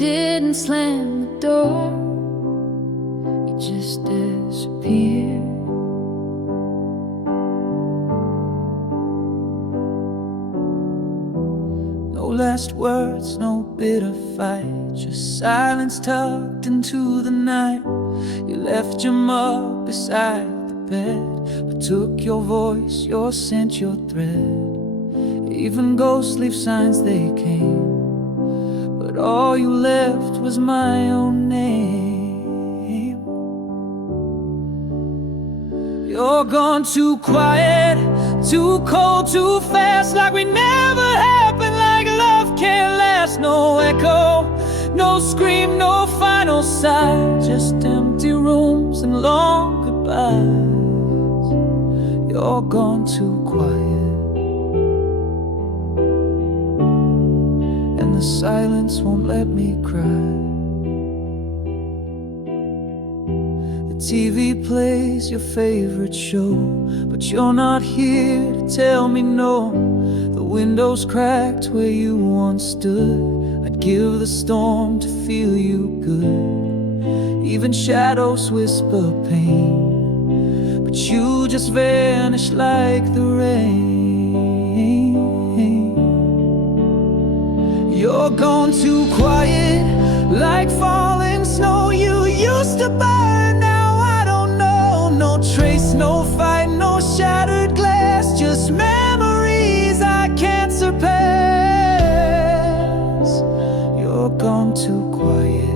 didn't slam the door, you just disappeared. No last words, no bitter fight, just silence tucked into the night. You left your mug beside the bed, but took your voice, your scent, your thread. Even ghosts leave signs they came, but all you left was my own name. You're gone too quiet, too cold, too fast, like we never happened, like love can't last. No echo, no scream, no final sigh, just empty rooms and long goodbyes. You're gone too quiet, and the silence won't let me cry. The TV plays your favorite show, but you're not here to tell me no. The window's cracked where you once stood, I'd give the storm to feel you good. Even shadows whisper pain, but you just vanish like the rain. You're gone too quiet, like falling snow. You used to burn, now I don't know. No trace, no fight, no shattered glass, just memories I can't surpass. You're gone too quiet,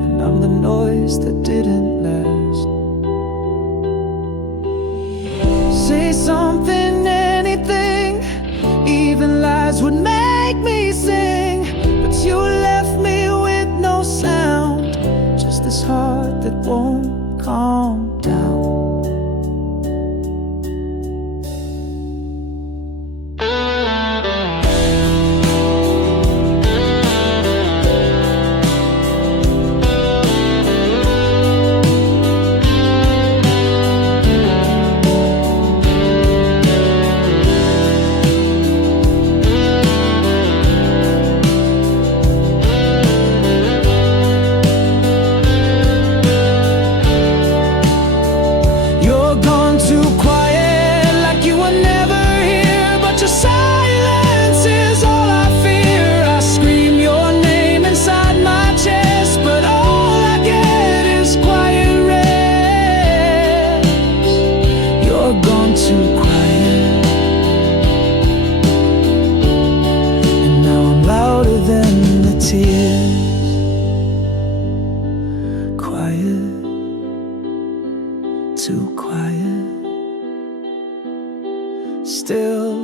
and I'm the noise that didn't last. Say something, anything, even lies would make me sing, but you left me with no sound, just this heart that won't calm down. Too quiet, still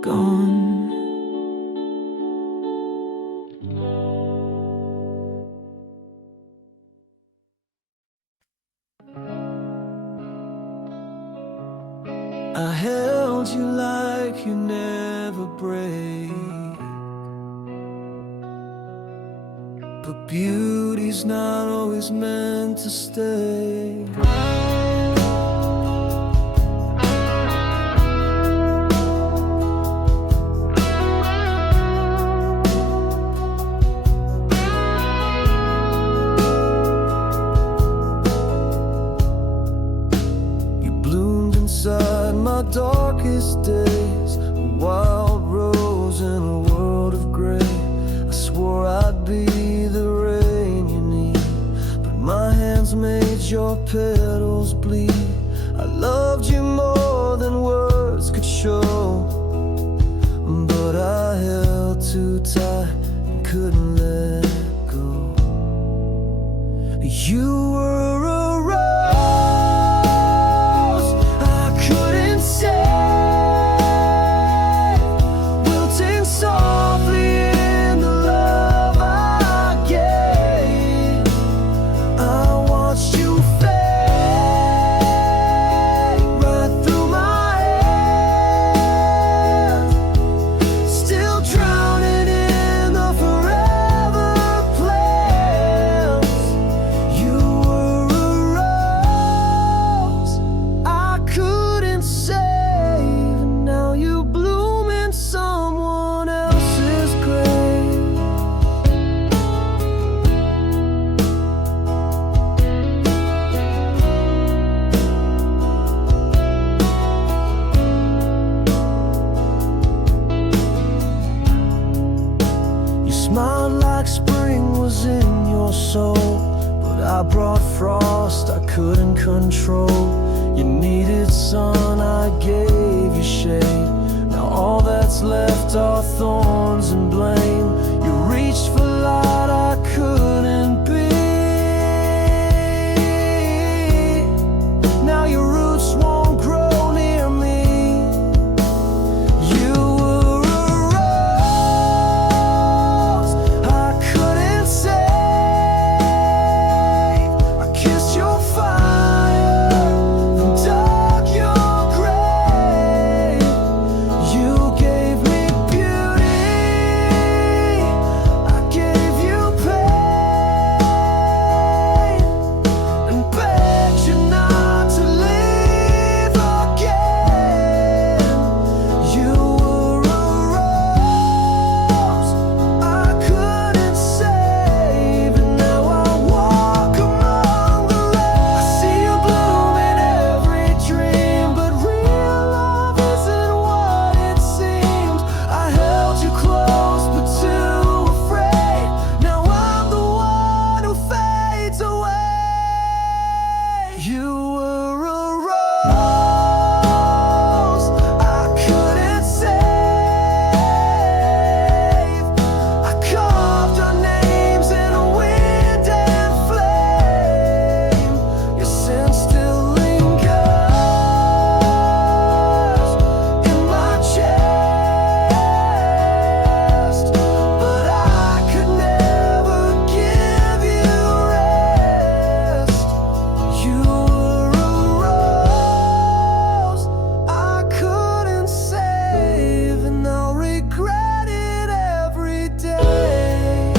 gone. I held you like you never break, but beauty's not always meant to stay. You bloomed inside my darkest days, a wild rose in a world of gray. I swore I'd be the rain you need, but my hands made your petals bleed. I loved you more than words could show, but I held too tight and couldn't let go. You were a rose I couldn't save, wilting softly in the love I gave. I watched you fade right through my hands, still drowning in the forever plans. You were I brought frost I couldn't control. You needed sun, I gave you shade. Now all that's left are thorns and blame. You reached for light I couldn't be. Now your roots won't grow near me. You were a rose I couldn't save. I kissed your fire and dug your grave. You gave me beauty, I gave you pain, and begged you not to leave again. You were a rose I couldn't save, and now I walk among the red. I see you bloom in every dream, but real love isn't what it seems. I held you close but too afraid. Now I'm the one who fades away. You were a rose I couldn't save. I carved our names in wind and flame. Your scent still lingers in my chest, but I could never give you rest. You were a rose I couldn't save, and I'll regret it every day.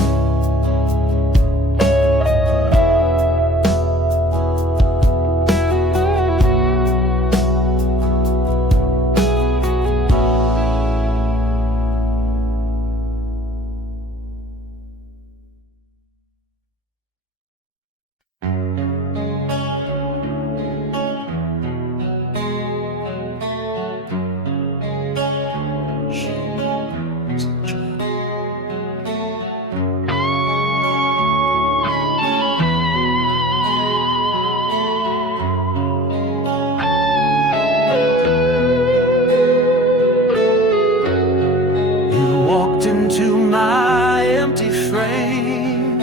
You walked into my empty frame,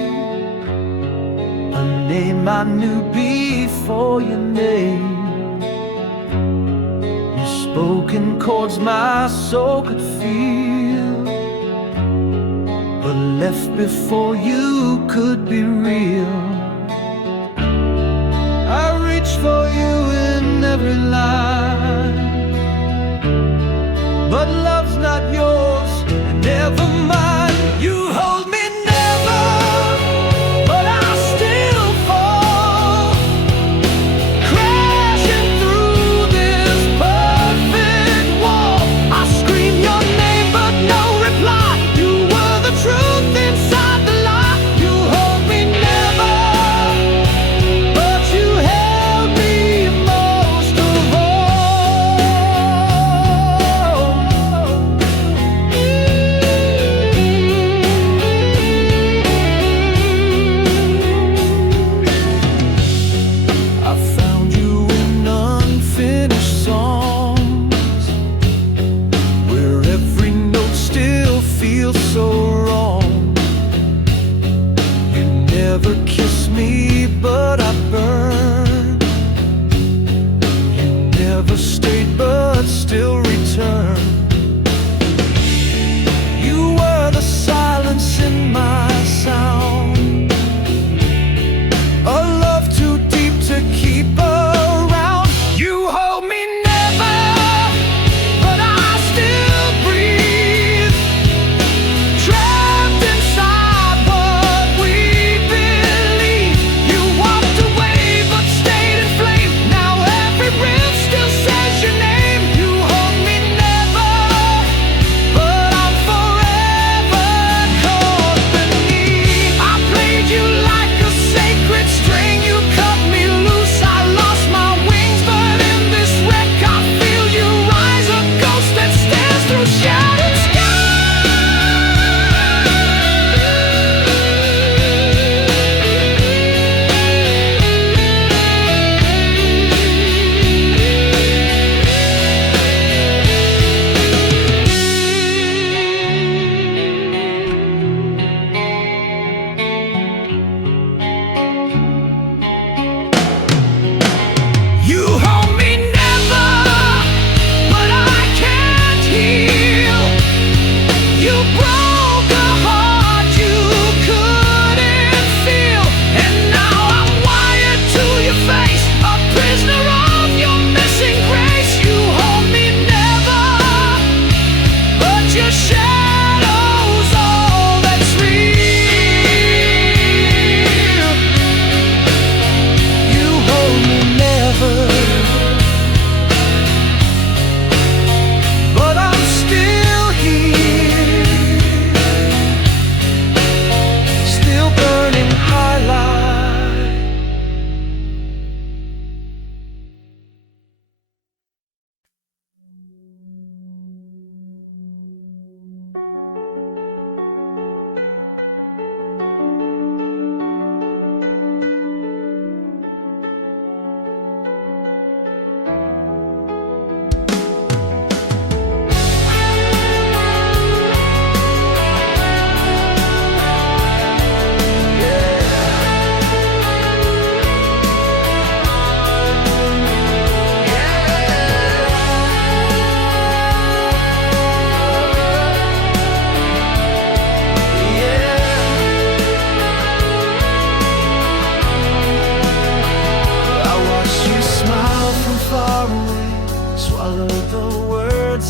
a name I knew before your name. You spoke in chords my soul could feel, but left before you could be real. I reached for you in every line, but love's not yours, and never mine. You hold me never, but I still fall, crashing through this perfect wall. I scream your name, but no reply. You were the truth inside the lie. You hold me never,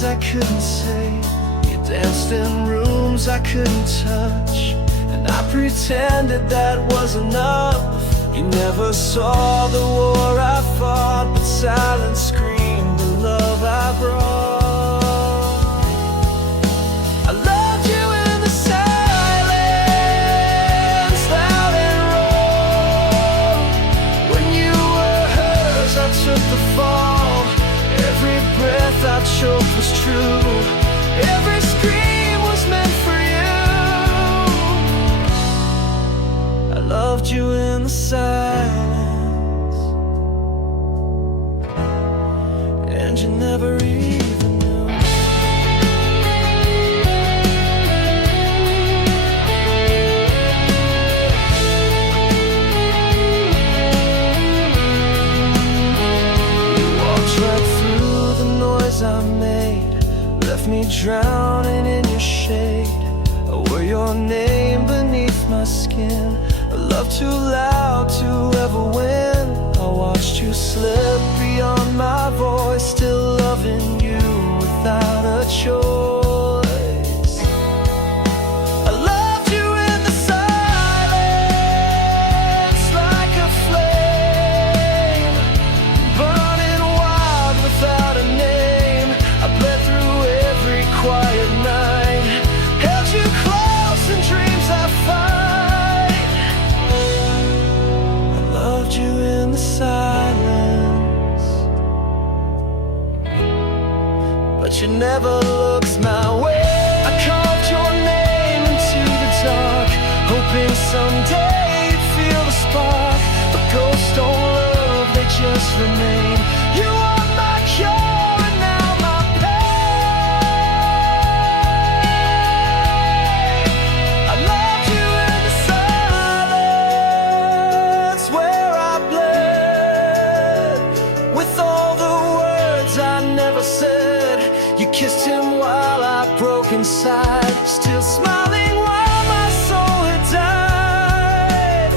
words I couldn't say. You danced in rooms I couldn't touch, and I pretended that was enough. You never saw the war I fought, but silence screamed the love I brought. I loved you in the silence, loud and raw. When you were hers, I took the fall. Every breath I choked was true. Every scream was meant for you. I loved you in the silence, and you never even knew. You walked right through the noise I made, left me drowning in your shade. I wore your name beneath my skin, a love too loud to ever win. I watched you slip beyond my voice, still loving you without a choice. I loved you in the silence, like a flame, burning wild without a name. I bled through every quiet night, held you close in dreams I find. I loved you in the silence, but you never looked my way. I carved your name into the dark, hoping someday you'd feel the spark. But ghosts don't love, they just remain. You are my cure and now my pain. I loved you in the silence, where I bled with all the words I never said. You kissed him while I broke inside, still smiling while my soul had died.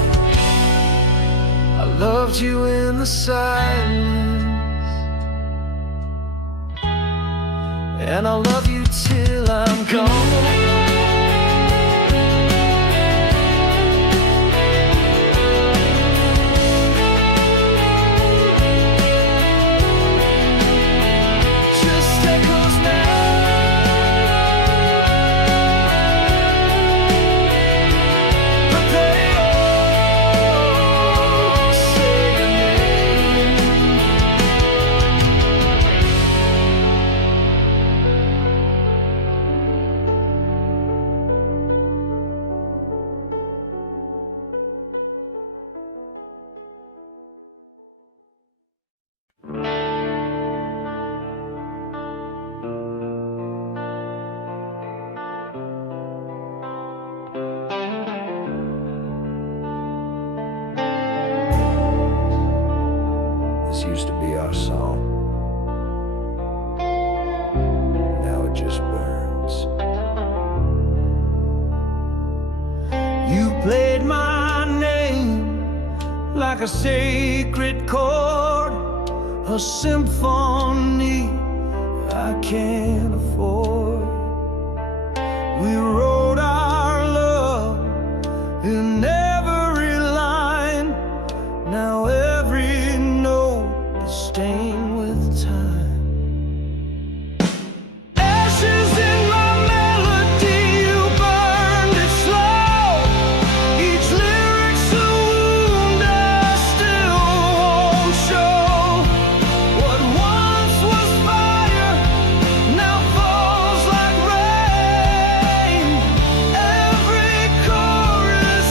I loved you in the silence, and I'll love you till I'm gone. Just echoes now, but they all say your name. This used to be our song. Now it just burns. You played my name like a sacred chord, a symphony I can't afford. We wrote our love in every line. Now every note is stained with time. Ashes in my melody, you burned it slow. Each lyric's a wound I still won't show. What once was fire now falls like rain. Every chorus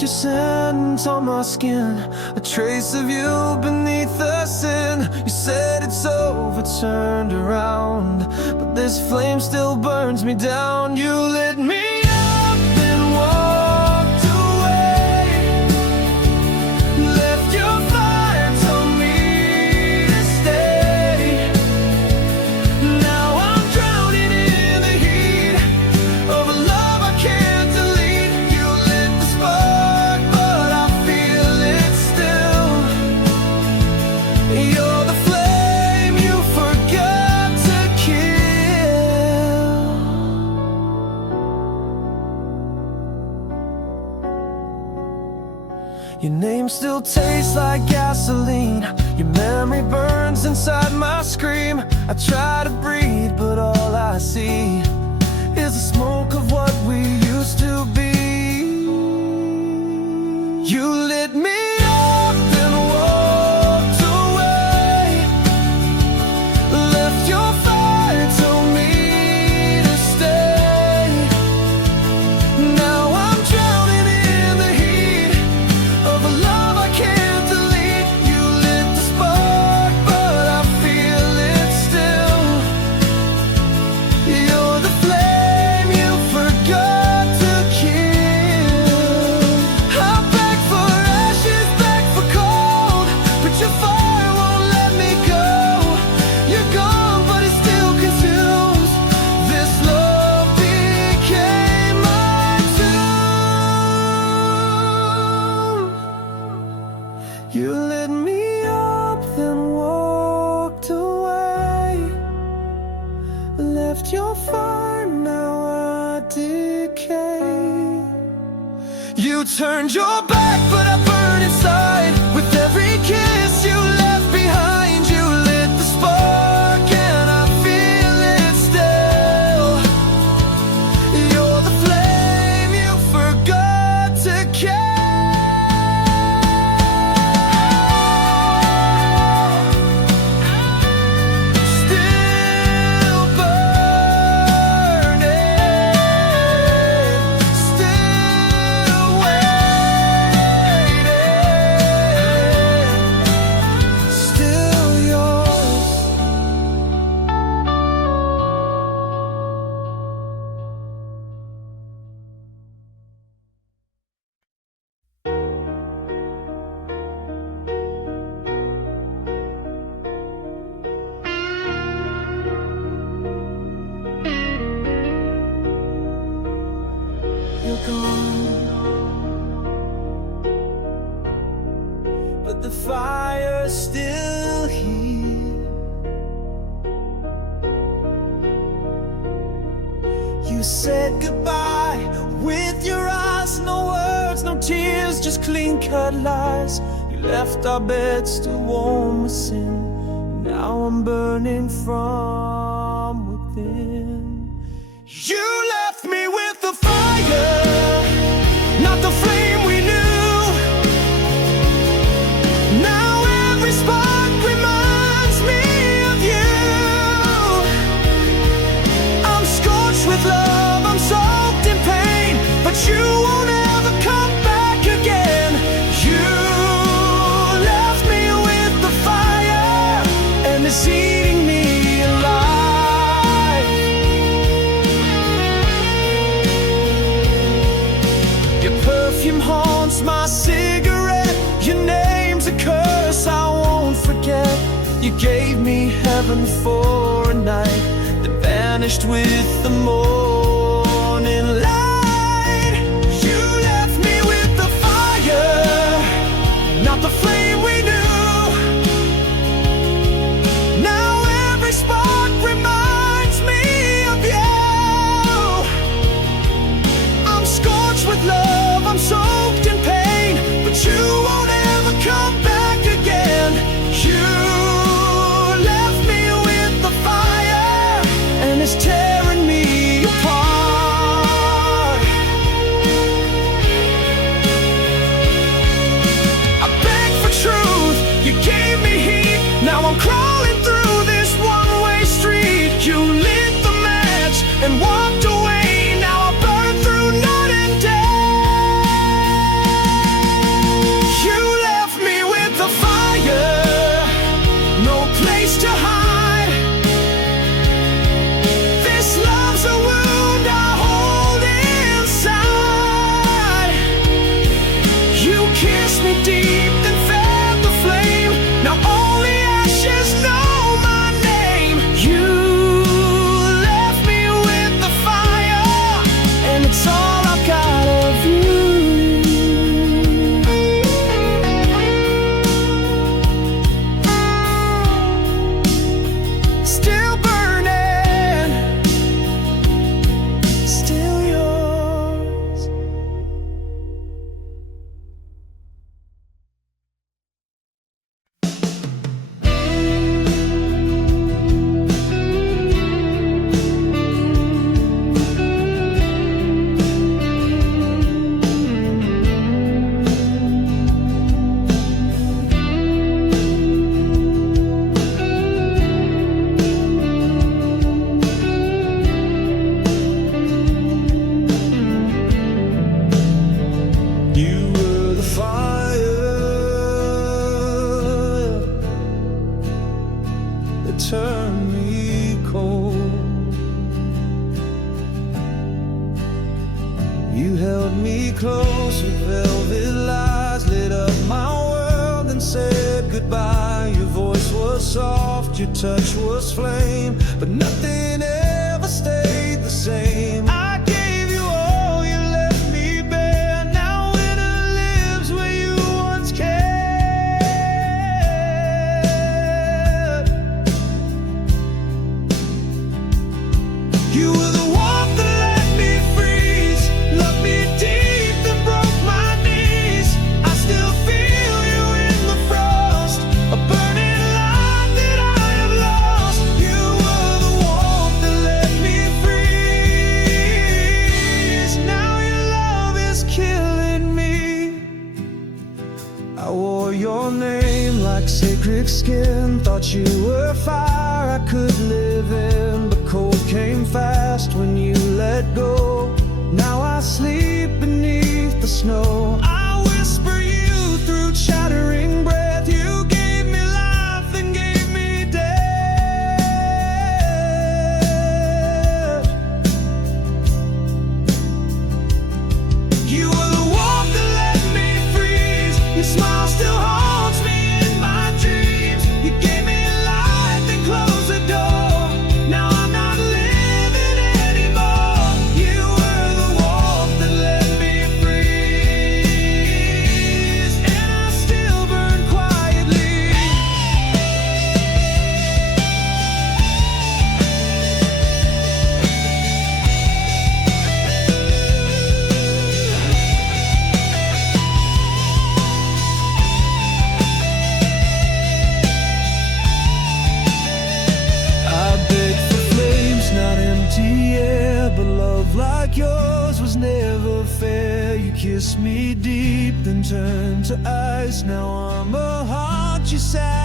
your scent on my skin, a trace of you beneath the sin. You said it's over, turned around, but this flame still burns me down. You lit me up and walked away, left your fire, told me to stay. Now I'm drowning in the heat of a love I can't delete. You lit the spark, but I feel it still. You're the flame you forgot to kill. Your name still tastes like gasoline. Your memory burns inside my scream. I try to breathe, but all I see is the smoke of what we used to be. You lit me up and walked away, left your fire, told me to stay. Now I'm drowning in the heat of a love I can't delete. You lit the spark, but I feel it still. You're the flame you forgot to kill. I beg for ashes, beg for cold, but your fire won't let me go. You're gone, but it still consumes. This love became my tomb. You lit me up, then walked away, left your fire, now I decay. You turned your back, but I burn inside. With every kiss you left behind, you lit the spark, and I feel it still. You're the flame you forgot to still burning, still waiting, still yours. You're gone, but the fire's still here. You said goodbye with your eyes, no words, no tears, just clean-cut lies. You left our bed still warm with sin. Now I'm burning from within. You left me with the fire, not the flame we knew. Now every spark reminds me of you. I'm scorched with love, I'm soaked in pain, but you won't ever come back again. You left me with the fire, and it's eating me alive. Your perfume haunts my cigarette. Your name's a curse I won't forget. You gave me heaven for a night that vanished with the morning light. You left me with the fire, not the flame we knew. Now every spark reminds me of you. I'm scorched with love, I'm soaked in pain, but you won't ever come back again. You left me with the fire, and it's tearing me me close with velvet lies, lit up my world and said goodbye. Your voice was soft, your touch was flame, but nothing ever stayed the same. I gave you all, you left me bare. Now winter lives where you once cared. You were the warmth that let me freeze, loved me deep and broke my knees. I still feel you in the frost, a burning light that I have lost. You were the warmth that let me freeze. Now your love is killing me. I wore your name like sacred skin, thought you were fire I could live in, but cold came fast when you let go. Now I sleep beneath the snow. I whisper you through chattering breath. You gave me life and gave me death. You were the warmth that let me freeze. Your smile still haunts me in my dreams. You gave me light, then closed the door. Now I'm not living anymore. You were the warmth that let me freeze, and I still burn quietly. I begged for flames, not empty air, but love like yours was never fair. You kissed me deep, then turned to ice. Now I'm a heart you sacrificed.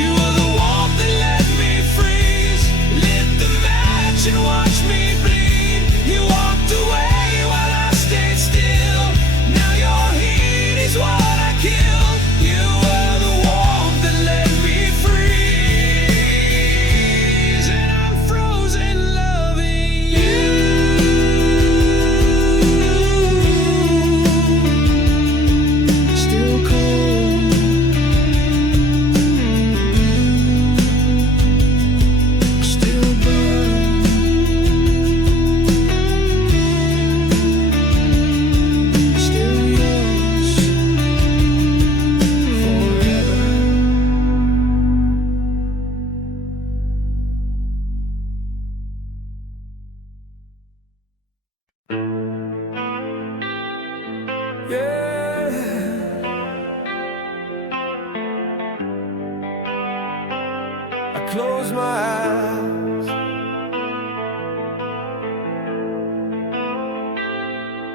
You were the warmth that let me freeze, lit the match and watched me bleed. You walked away while I stayed still. Now your heat is what I killed. You were the warmth that let me freeze, and I'm frozen loving you. Still cold, still burn, still yours forever. Yeah. I close my eyes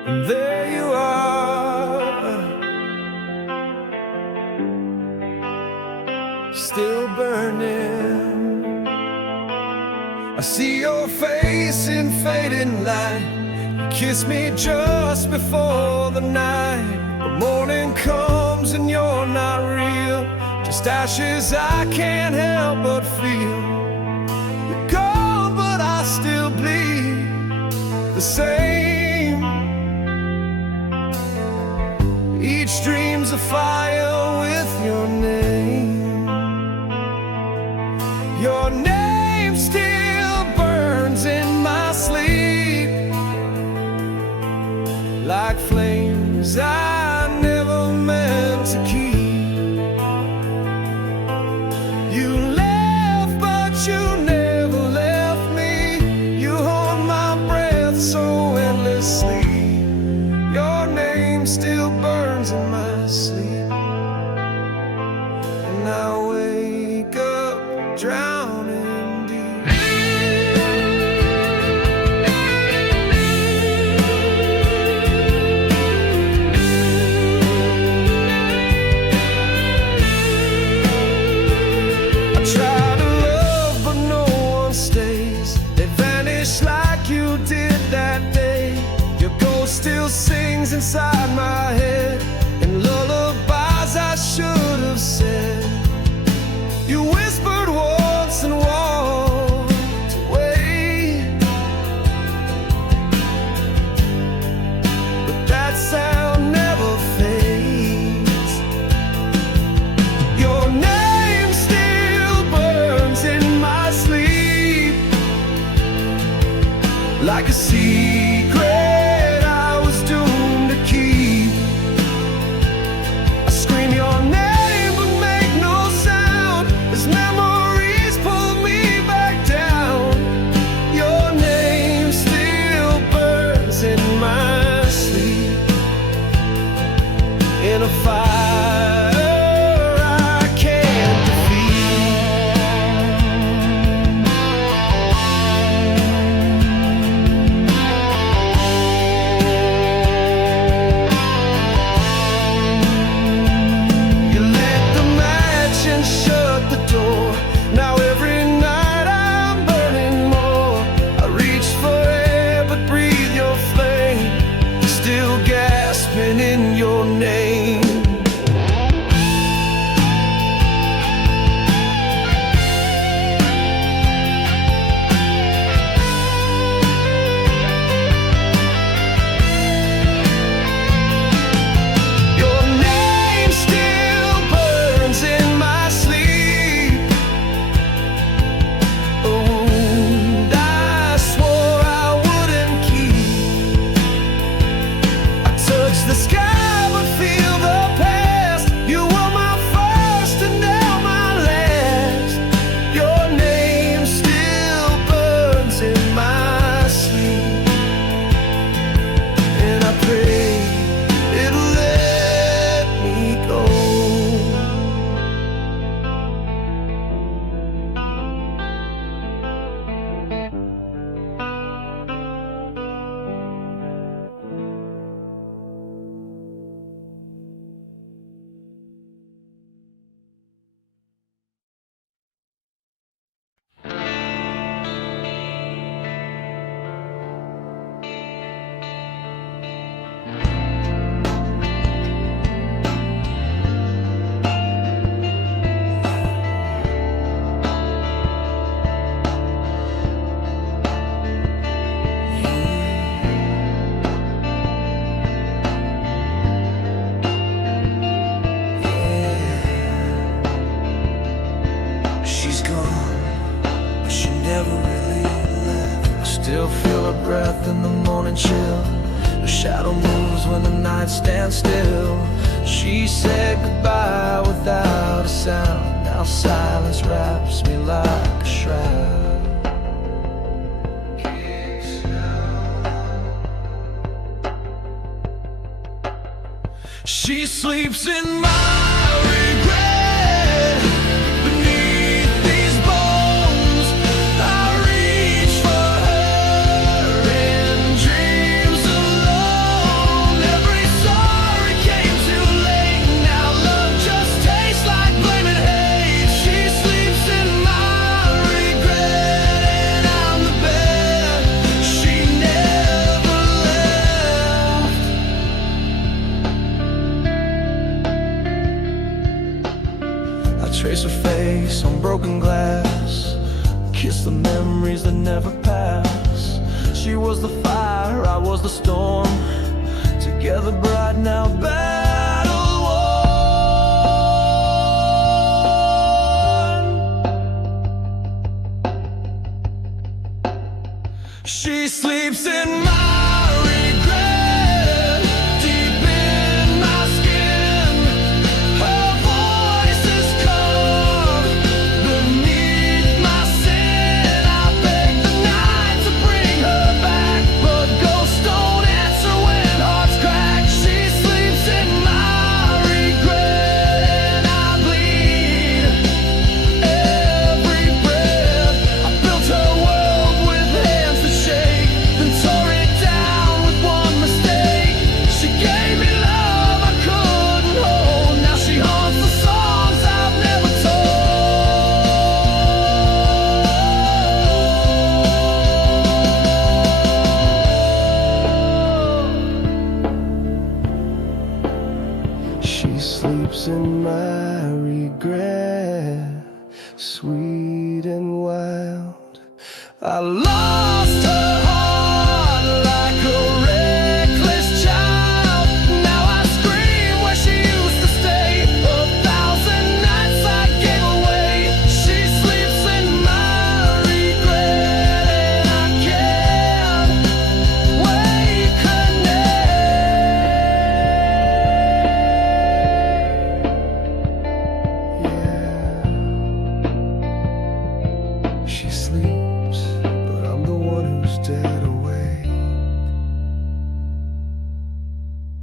and there you are, still burning. I see your face in fading light. You kiss me just before the night. The morning comes and you're not real, just ashes I can't help but feel. You're gone, but I still bleed the same. Each dream's a fire with your name. Your name still burns in my sleep, like flames I never meant to keep. You left, but you never left me. You hold my breath so endlessly. Your name still burns in my sleep, and I wake up drowning deep. melodies inside my head and lullabies I should have said. You whispered once and walked away, but that sound never fades. Your name still burns in my sleep, like a secret I was doomed to keep. I scream your name but make no sound as memories pull me back down. Your name still burns in my sleep, in a fire I can't shut the door. Now every night I'm burning more. I reach for air but breathe your flame, still gasping in your name. Your name still burns in my sleep, a wound I swore I wouldn't keep. I touch the sky but feel the past. You were my first and now my last. Your name still burns in my sleep, and I pray it'll let me go. She's gone, but she never really left. I still feel her breath in the morning chill. Her shadow moves when the night stands still. She said goodbye without a sound. Now silence wraps me like a shroud. She sleeps in my regret. Beneath these bones, I reach for her in dreams alone. Every sorry came too late. Now love just tastes like blame and hate. She sleeps in my regret, and I'm the bed she never left. I trace her face on broken glass, kiss the memories that never pass. She was the fire, I was the storm, together bright now battle worn. She sleeps in my regret, deep in my skin. Her voice is calm beneath my sin. I beg the night to bring her back, but ghosts don't answer when hearts crack. She sleeps in my regret, and I bleed every breath. I built her world with hands that shake, then tore it down. lips and my regret, sweet and wild. I love